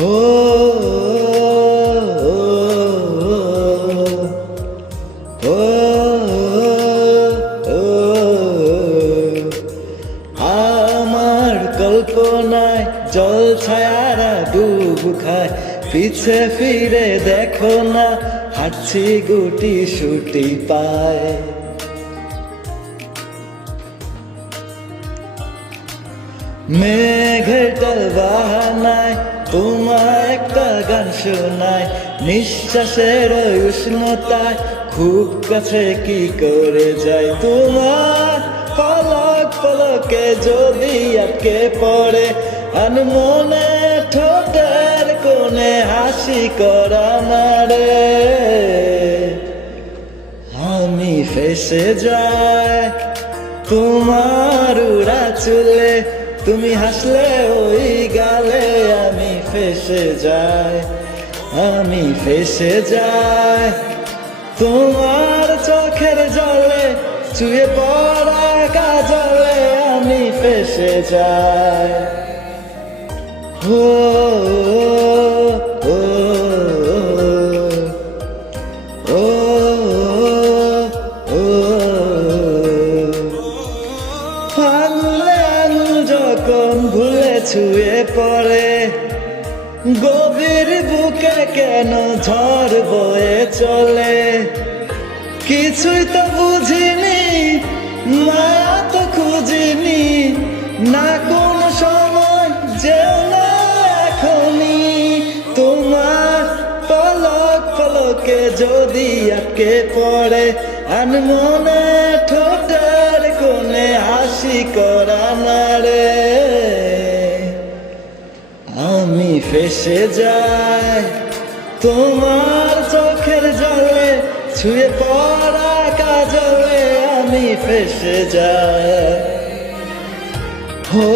ও ও আমার কল্পনায় জল ছায়ারা ডুব খায়, পিছে ফিরে দেখো না হাঁটছি গুটি সুটি পায়। মেঘের বাহানায় তোমার একটা গান শোনায়, নিঃশ্বাসের উষ্ণতায় খুব কাছে কি করে যায়। তোমার পলক পলকে যদি আটকে পড়ে, আনমনে ঠোঁটের কোণে হাসি করা মারে, আমি ফেসে যাই তোমার উড়া চুলে, তুমি হাসলে ওই গালে, আমি ফেসে যাই, আমি ফেসে যাই তোমার চোখের জলে, ছুঁয়ে পড়া কাজলে, আমি ফেসে যাই। ও ও ও ও আঙুলে আঙুল যখন ভুলে ছুঁয়ে পড়ে, গভীর বুকে কেন ঝড় বয়ে চলে, কিছুই তো বুঝিনি, মায়া তো খুঁজিনি, না কোন সময় যেও না এখনই। তোমার পলক পলকে যদি আটকে পড়ে, আনমনে ঠোঁটের কোণে হাসি করা নারে, আমি ফেসে যাই তোমার চোখের জলে, ছুঁয়ে পড়া কাজলে, আমি ফেসে যাই। ও